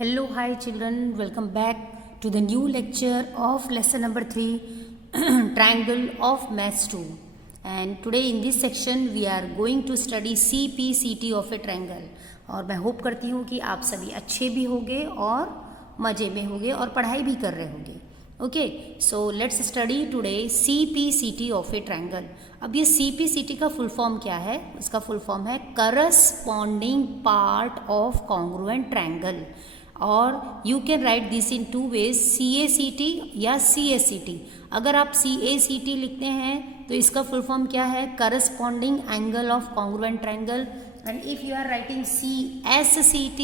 Hello, hi children, welcome back to the new lecture of lesson number 3 Triangle of Maths 2. And today in this section we are going to study CPCT of a triangle. और मैं hope करती हूँ कि आप सभी अच्छे भी होंगे और मज़े में होंगे और पढ़ाई भी कर रहे होंगे. Okay, so let's study today CPCT of a triangle. अब ये CPCT का फुल फॉर्म क्या है? इसका फुल फॉर्म है corresponding part of congruent triangle. और you can write this in two ways, CACT या CSCT. अगर आप CACT लिखते हैं तो इसका फुल फॉर्म क्या है? Corresponding angle of congruent triangle. And if you are writing CSCT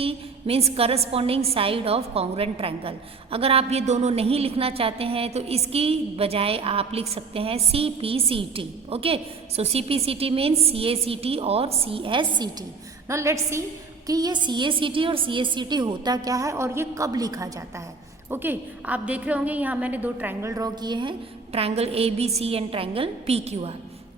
means corresponding side of congruent triangle. अगर आप ये दोनों नहीं लिखना चाहते हैं तो इसकी बजाय आप लिख सकते हैं CPCT. ओके, सो CPCT मीन्स CACT और CSCT. नाउ लेट्स सी कि ये CACT और CSCT होता क्या है और ये कब लिखा जाता है. ओके, आप देख रहे होंगे यहाँ मैंने दो ट्रायंगल ड्रॉ किए हैं, triangle ABC and triangle PQR.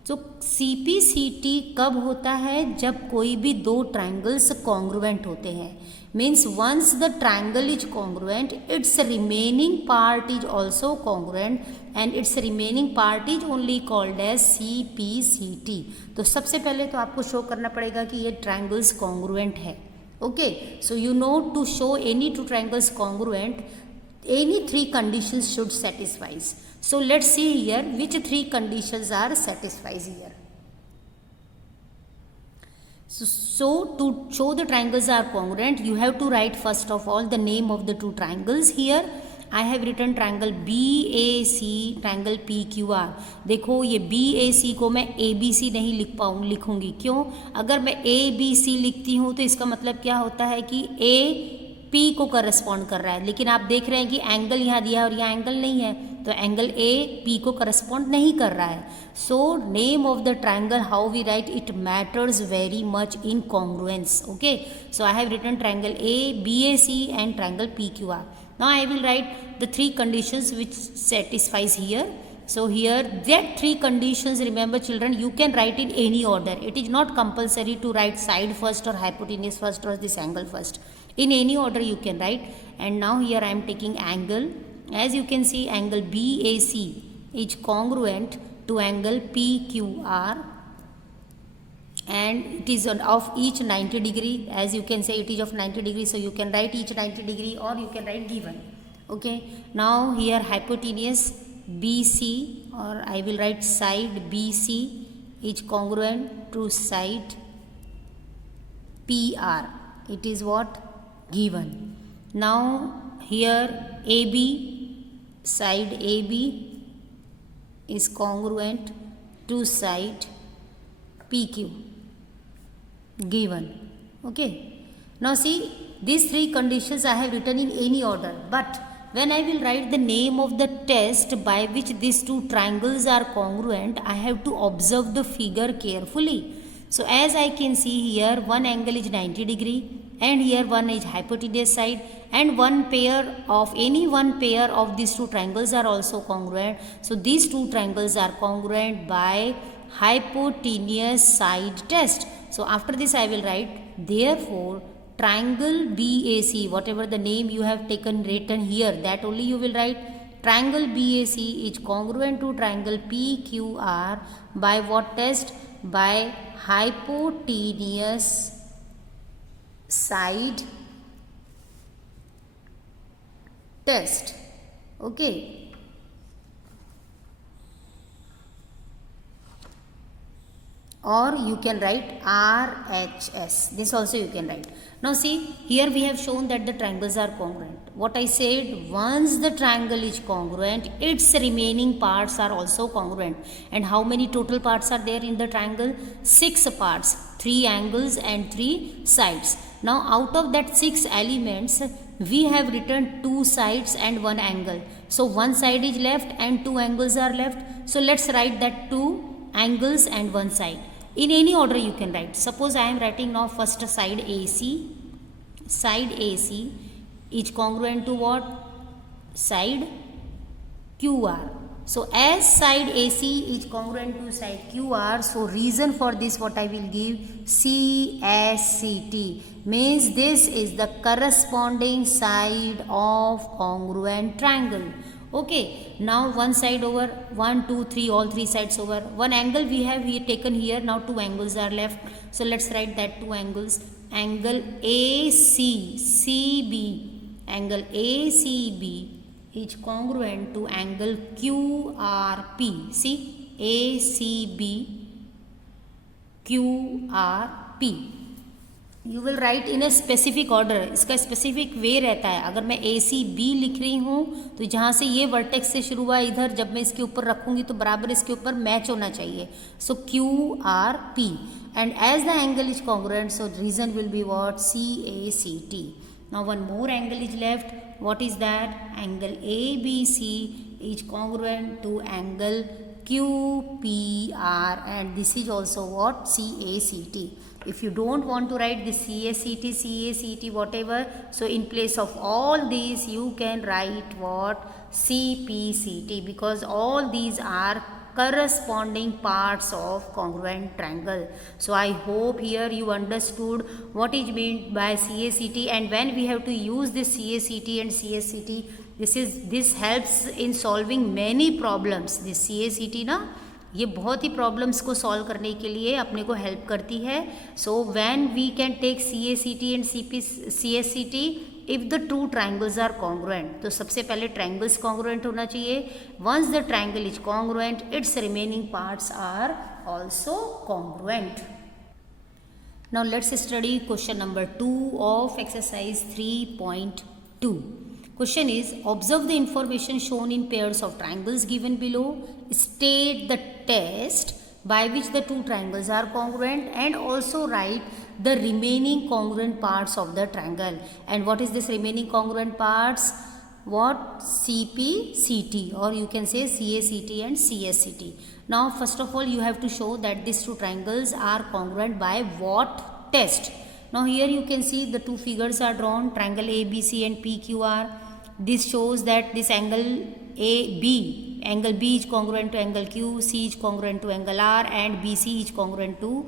तो CPCT कब होता है? जब कोई भी दो ट्रायंगल्स कॉन्ग्रुएंट होते हैं. Means once the triangle is congruent, its remaining part is also congruent and its remaining part is only called as CPCT. तो सबसे पहले तो आपको शो करना पड़ेगा कि ये ट्रायंगल्स कॉन्ग्रुएंट है. Okay, so you know to show any two triangles congruent, any three conditions should satisfies. So let's see here which three conditions are satisfies here. So to show the triangles are congruent, you have to write first of all the name of the two triangles. Here I have written triangle BAC, triangle PQR. देखो ये BAC को मैं ABC नहीं लिखूंगी. क्यों? अगर मैं ABC लिखती हूँ तो इसका मतलब क्या होता है कि A P को करस्पॉन्ड कर रहा है, लेकिन आप देख रहे हैं कि एंगल यहाँ दिया है और यहाँ एंगल नहीं है, तो एंगल A P को करस्पॉन्ड नहीं कर रहा है. So name of the triangle, how we write it matters very much in congruence. Okay, so I have written triangle BAC and triangle PQR. Now I will write the three conditions which satisfies here. So here that three conditions, remember children, you can write in any order. It is not compulsory to write side first or hypotenuse first or this angle first. In any order you can write. And now here I am taking angle. As you can see, angle BAC is congruent to angle PQR and it is of each 90 degree. As you can say, it is of 90 degree, so you can write each 90 degree or you can write given. Okay, now here hypotenuse BC, or I will write side BC is congruent to side PR. It is what? Given. Now here AB, side AB is congruent to side PQ. Given. Okay. Now see, these three conditions I have written in any order, but when I will write the name of the test by which these two triangles are congruent, I have to observe the figure carefully. So as I can see here, one angle is 90 degree and here one is hypotenuse side, and one pair of these two triangles are also congruent. So these two triangles are congruent by hypotenuse side test. So after this I will write, therefore triangle BAC, whatever the name you have written here, that only you will write. Triangle BAC is congruent to triangle PQR by what test? By hypotenuse side test. Okay. Or you can write RHS. This also you can write. Now see, here we have shown that the triangles are congruent. What I said, once the triangle is congruent, its remaining parts are also congruent. And how many total parts are there in the triangle? 6 parts, 3 angles and 3 sides. Now out of that 6 elements, we have written 2 sides and 1 angle. So one side is left and 2 angles are left. So let's write that 2 angles and 1 side. In any order you can write. Suppose I am writing now first side AC. Side AC is congruent to what? Side QR. So as side AC is congruent to side QR, so reason for this what I will give, CSCT, means this is the corresponding side of congruent triangle. Okay, now one side over, 1, 2, 3, all three sides over. One angle we have here taken here, now two angles are left. So let's write that two angles. Angle ACCB, angle ACB is congruent to angle QRP. See, ACB QRP. You will write in a specific order. इसका specific way रहता है. अगर मैं ACB लिख रही हूँ तो जहाँ से ये वर्टेक्स से शुरू हुआ इधर जब मैं इसके ऊपर रखूँगी तो बराबर इसके ऊपर मैच होना चाहिए. So QRP, and as the angle is congruent, so reason will be what, CACT. Now one more angle is left. What is that? Angle ABC is congruent to angle QPR, and this is also what, CACT. If you don't want to write this CACT, whatever, so in place of all these you can write what, CPCT, because all these are corresponding parts of congruent triangle. So I hope here you understood what is meant by CACT, and when we have to use this CACT and CSCT, this helps in solving many problems. This CACT ना, ये बहुत ही problems को solve करने के लिए अपने को help करती है. So when we can take CACT and CSCT if the two triangles are congruent. तो सबसे पहले ट्राइंगल्स कॉन्ग्रुएंट होना चाहिए. Once the triangle is congruent, its remaining parts are also congruent. Now let's study question number 2 of exercise 3.2. Question is, observe the information shown in pairs of triangles given below. State the test by which the two triangles are congruent, and also write the remaining congruent parts of the triangle. And what is this remaining congruent parts? What? CPCT, or you can say CACT and CSCT. Now first of all you have to show that these two triangles are congruent by what test. Now here you can see the two figures are drawn, triangle ABC and PQR. This shows that this angle angle B is congruent to angle Q, C is congruent to angle R, and BC is congruent to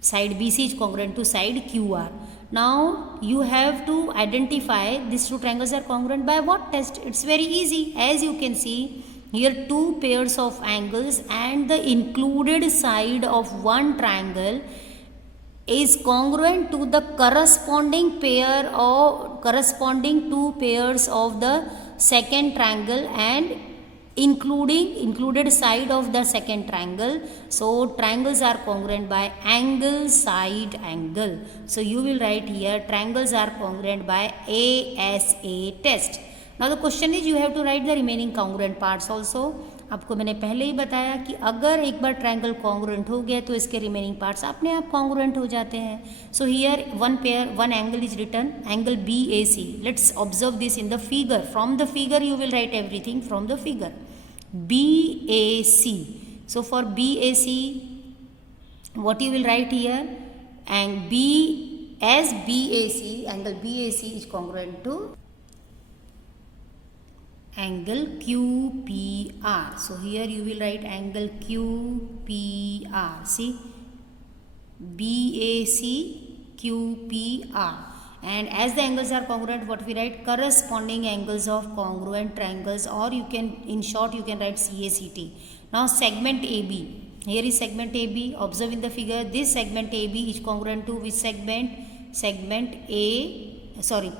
side BC is congruent to side QR. Now you have to identify these two triangles are congruent by what test. It's very easy. As you can see here, two pairs of angles and the included side of one triangle is congruent to the corresponding two pairs of the second triangle and included side of the second triangle. So triangles are congruent by angle, side, angle. So you will write here triangles are congruent by ASA test. Now the question is, you have to write the remaining congruent parts also. आपको मैंने पहले ही बताया कि अगर एक बार triangle congruent हो गया तो इसके रिमेनिंग पार्ट्स अपने आप कॉन्ग्रुएंट हो जाते हैं. So here one angle is written, angle BAC. Let's observe this in the figure. From the figure you will write everything from the figure. BAC. So for BAC what you will write here, and as BAC, angle BAC is congruent to angle QPR. So here you will write angle QPR. See, BAC QPR, and as the angles are congruent, what we write, corresponding angles of congruent triangles, or you can, in short, you can write CACT. Now segment AB. Here is segment AB. Observe in the figure, this segment AB is congruent to which segment?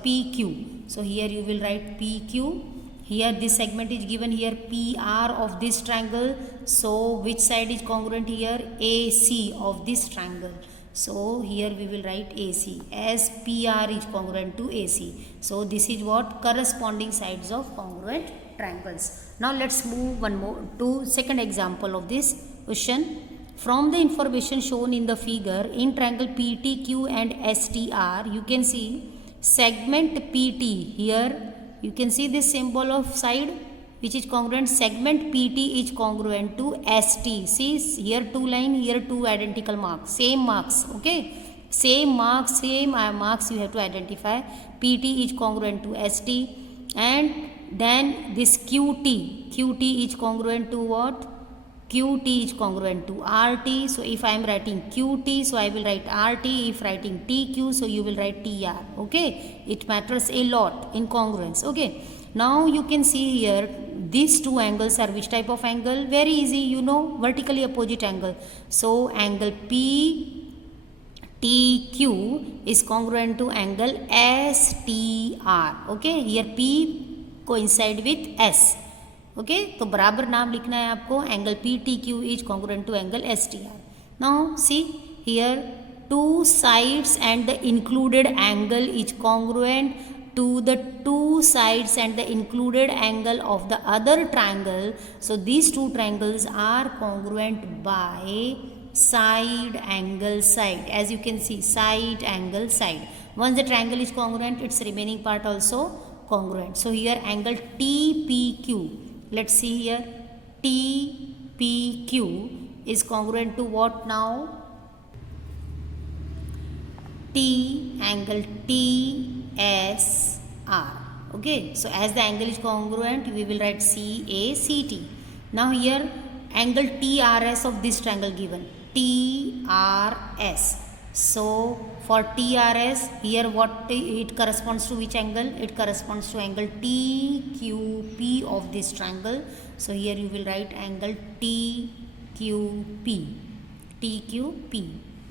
PQ. So here you will write PQ. Here this segment is given here, PR of this triangle. So which side is congruent here? AC of this triangle. So here we will write AC, as PR is congruent to AC. So this is what corresponding sides of congruent triangles. Now let's move one more to second example of this question. From the information shown in the figure, in triangle PTQ and STR, you can see segment PT. Here you can see this symbol of side which is congruent. Segment PT is congruent to ST. See here two line, here two identical marks, same marks. Okay, same marks you have to identify. PT is congruent to ST, and then this QT is congruent to what? QT is congruent to RT. So if I am writing QT, so I will write RT. If writing TQ, so you will write TR. Okay, it matters a lot in congruence. Okay, now you can see here these two angles are which type of angle? Very easy, you know, vertically opposite angle. So angle PTQ is congruent to angle STR. Okay, here P coincide with S. Okay तो बराबर नाम लिखना है आपको. Angle P T Q is congruent to angle S T R. Now see here two sides and the included angle is congruent to the two sides and the included angle of the other triangle. So these two triangles are congruent by side angle side. As you can see, side angle side. Once the triangle is congruent, its remaining part also congruent. So here angle TPQ. Let's see here. TPQ is congruent to what now? T angle TSR. Okay, so as the angle is congruent, we will write CACT. Now here angle TRS of this triangle given, TRS. So for TRS, here what it corresponds to, which angle? It corresponds to angle TQP of this triangle. So here you will write angle TQP. TQP.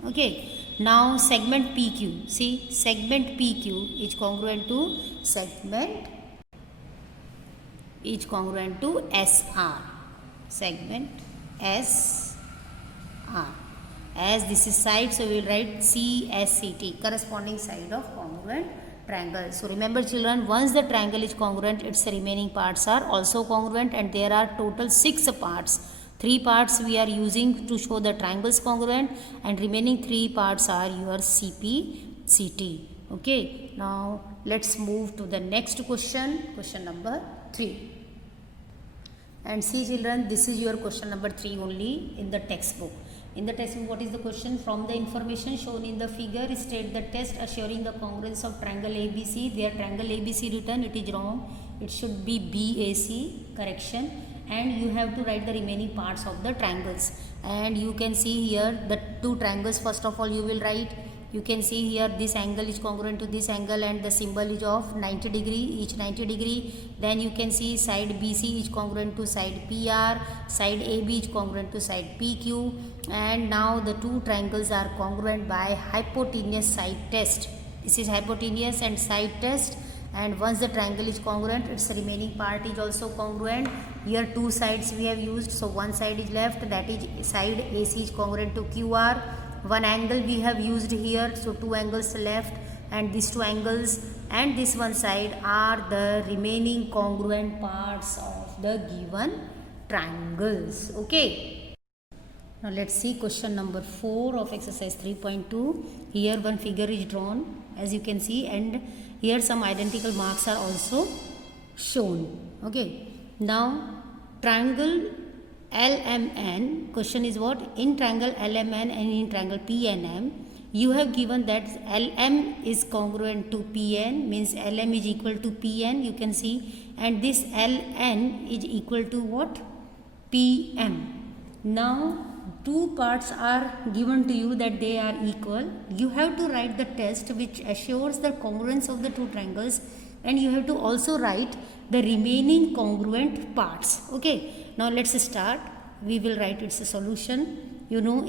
Okay. Now segment PQ. See, segment PQ is congruent to segment SR. Segment SR. As this is side, so we will write CSCT, corresponding side of congruent triangle. So remember children, once the triangle is congruent, its remaining parts are also congruent, and there are total 6 parts. 3 parts we are using to show the triangles congruent, and remaining 3 parts are your CPCT. Okay, now let's move to the next question, question number 3. And see children, this is your question number 3 only in the textbook. In the textbook, what is the question? From the information shown in the figure, state the test assuring the congruence of triangle ABC. There triangle ABC written, it is wrong. It should be BAC, correction. And you have to write the remaining parts of the triangles. And you can see here the 2 triangles. First of all, you will write, you can see here this angle is congruent to this angle, and the symbol is of 90 degree, each 90 degree. Then you can see side BC is congruent to side PR, side AB is congruent to side PQ. And now the 2 triangles are congruent by hypotenuse side test. This is hypotenuse and side test. And once the triangle is congruent, its remaining part is also congruent. Here 2 sides we have used, so one side is left, that is side AC is congruent to QR. One angle we have used here, so 2 angles left, and these 2 angles and this one side are the remaining congruent parts of the given triangles. Okay. Now let's see question number 4 of exercise 3.2. Here one figure is drawn, as you can see, and here some identical marks are also shown. Okay. Now triangle LMN, question is what? In triangle LMN and in triangle PNM, you have given that LM is congruent to PN, means LM is equal to PN, you can see, and this LN is equal to what? PM. Now 2 parts are given to you that they are equal. You have to write the test which assures the congruence of the 2 triangles, and you have to also write the remaining congruent parts. Okay, now let's start. We will write its solution. You know,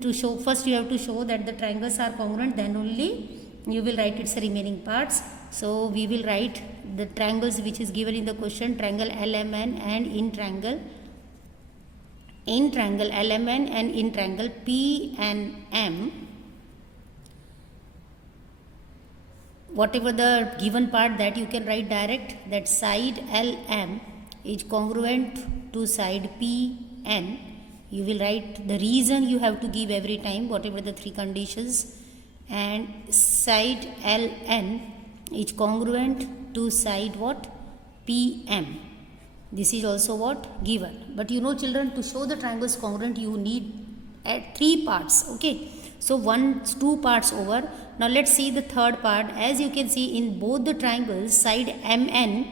to show, first you have to show that the triangles are congruent, then only you will write its remaining parts. So we will write the triangles which is given in the question, triangle LMN and in triangle LMN and in triangle PNM. Whatever the given part, that you can write direct, that side LM is congruent to side PN. You will write the reason you have to give every time, whatever the 3 conditions, and side LN is congruent to side what? PM. This is also what? Given. But you know children, to show the triangles congruent, you need 3 parts. Okay. So 2 parts over. Now let's see the third part. As you can see, in both the triangles, side MN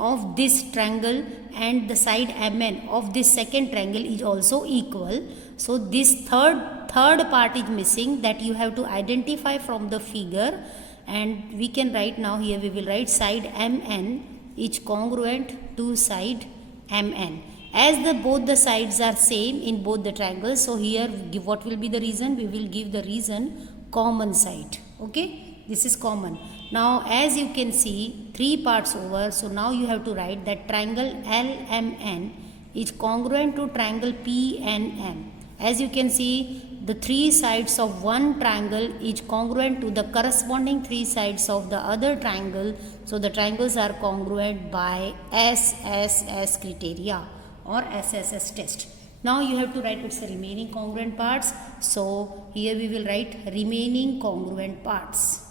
of this triangle and the side MN of this second triangle is also equal. So this third part is missing, that you have to identify from the figure, and we can write now. Here we will write side MN is congruent to side MN. As both the sides are same in both the triangles, so here what will be the reason? We will give the reason common side. Okay, this is common. Now as you can see, 3 parts over, so now you have to write that triangle LMN is congruent to triangle PNM. As you can see, the 3 sides of one triangle is congruent to the corresponding 3 sides of the other triangle. So the triangles are congruent by SSS criteria or SSS test. Now you have to write its remaining congruent parts. So here we will write remaining congruent parts.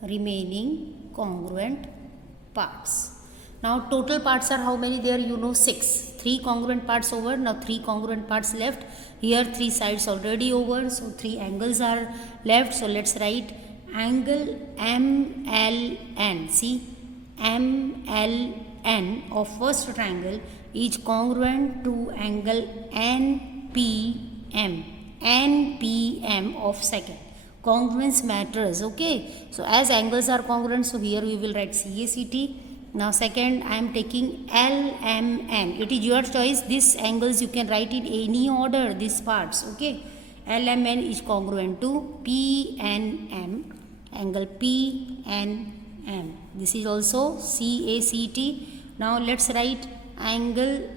Remaining congruent parts. Now total parts are how many there? You know, 6. 3 congruent parts over. Now 3 congruent parts left. Here 3 sides already over. So 3 angles are left. So let's write angle MLN. See, MLN of first triangle is congruent to angle NPM. NPM of second. Congruence matters. Okay. So as angles are congruent, so here we will write CACT. Now second, I am taking LMN. It is your choice. These angles you can write in any order, these parts. Okay. LMN is congruent to PNM. Angle PNM. This is also CACT. Now let's write angle.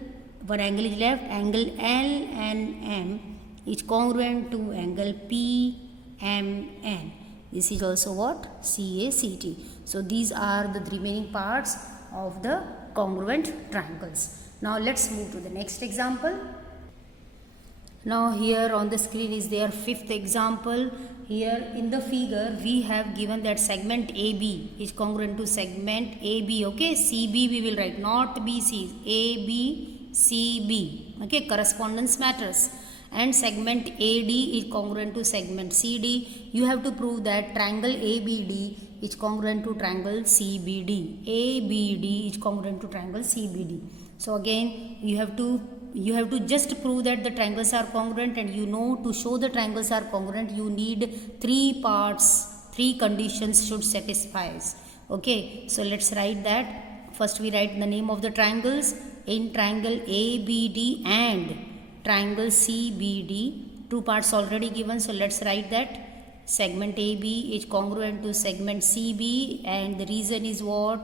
One angle is left. Angle LNM is congruent to angle PMN. This is also what? CACT. So these are the remaining parts of the congruent triangles. Now let's move to the next example. Now here on the screen is their 5th example. Here in the figure we have given that segment AB is congruent to segment AB. Okay, CB we will write, not BC. AB, CB. Okay, correspondence matters. And segment AD is congruent to segment CD. You have to prove that triangle ABD is congruent to triangle CBD. ABD is congruent to triangle CBD. So again you have to just prove that the triangles are congruent, and you know, to show the triangles are congruent you need 3 parts, 3 conditions should satisfy. Okay, so let's write that. First we write the name of the triangles. In triangle ABD and triangle CBD, 2 parts already given, so let's write that. Segment AB is congruent to segment CB, and the reason is what?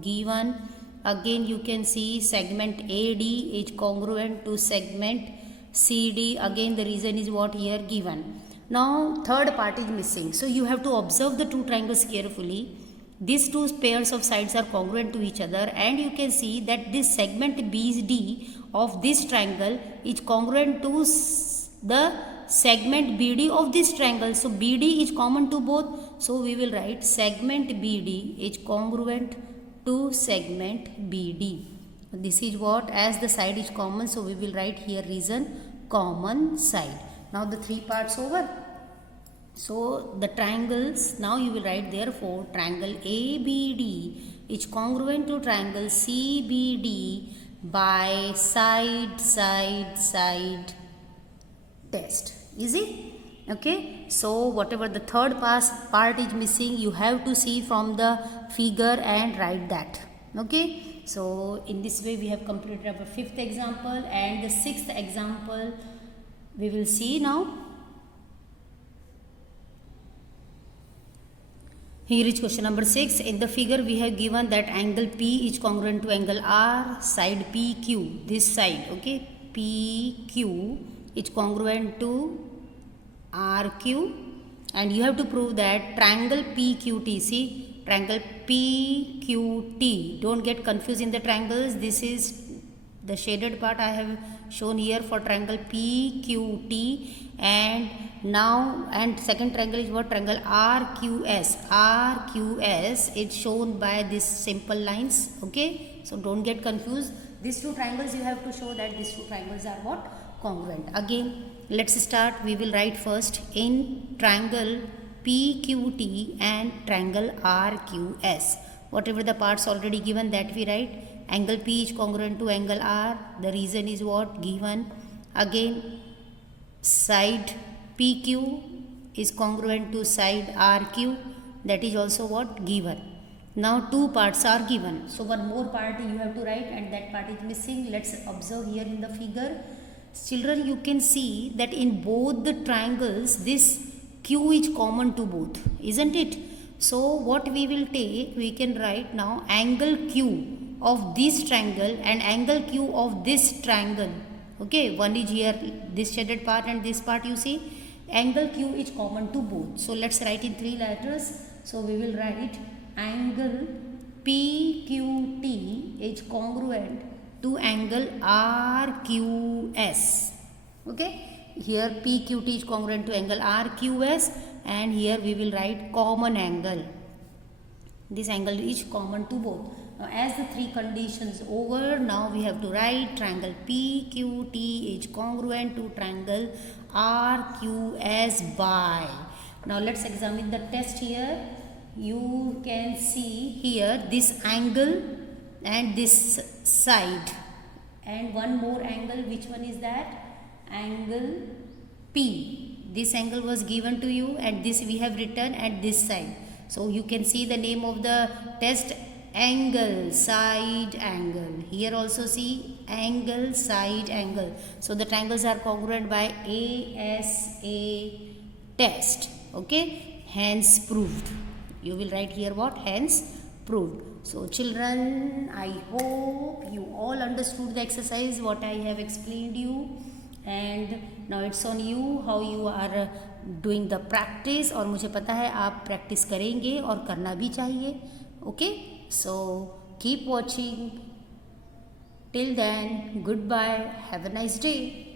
Given. Again you can see segment AD is congruent to segment CD. Again the reason is what? Here given. Now third part is missing, so you have to observe the 2 triangles carefully. These 2 pairs of sides are congruent to each other, and you can see that this segment BD of this triangle is congruent to the segment BD of this triangle. So BD is common to both, so we will write segment BD is congruent to segment BD. This is what? As the side is common, so we will write here reason common side. Now the 3 parts over. So the triangles, now you will write, therefore triangle ABD is congruent to triangle CBD by side test. Easy? Okay. So whatever the third part is missing, you have to see from the figure and write that. Okay. So in this way we have completed our 5th example, and the 6th example we will see now. Here is question number 6. In the figure we have given that angle P is congruent to angle R, side PQ, this side, okay, PQ is congruent to RQ, and you have to prove that triangle PQT, see, triangle PQT, don't get confused in the triangles, this is the shaded part I have shown here for triangle PQT, and now, and second triangle is what? Triangle RQS. RQS is shown by these simple lines. Okay, so don't get confused. These 2 triangles you have to show that these 2 triangles are what? Congruent. Again, let's start. We will write first in triangle PQT and triangle RQS. whatever the parts already given that we write. Angle P is congruent to angle R. The reason is what given. Again, side PQ is congruent to side RQ. That is also what given. Now two parts are given. So one more part you have to write and that part is missing. Let's observe here in the figure. Children, you can see that in both the triangles this Q is common to both, isn't it? So what we will take, we can write now angle Q of this triangle and angle Q of this triangle. Okay, one is here, this shaded part and this part you see. Angle Q is common to both. So let's write in 3 letters. So we will write angle PQT is congruent to angle RQS. Okay, here PQT is congruent to angle RQS and here we will write common angle. This angle is common to both. Now as the 3 conditions over, now we have to write triangle PQT is congruent to triangle RQS by. Now let's examine the test here. You can see here this angle and this side and one more angle. Which one is that? Angle P. This angle was given to you and this we have written at this side. So you can see the name of the test, angle side angle. Here also see angle side angle. So the triangles are congruent by ASA test. Okay, hence proved. You will write here what? Hence proved. So children, I hope you all understood the exercise what I have explained you, and now it's on you how you are doing the practice. और मुझे पता है आप practice करेंगे और करना भी चाहिए. Okay, so keep watching. Till then, goodbye. Have a nice day.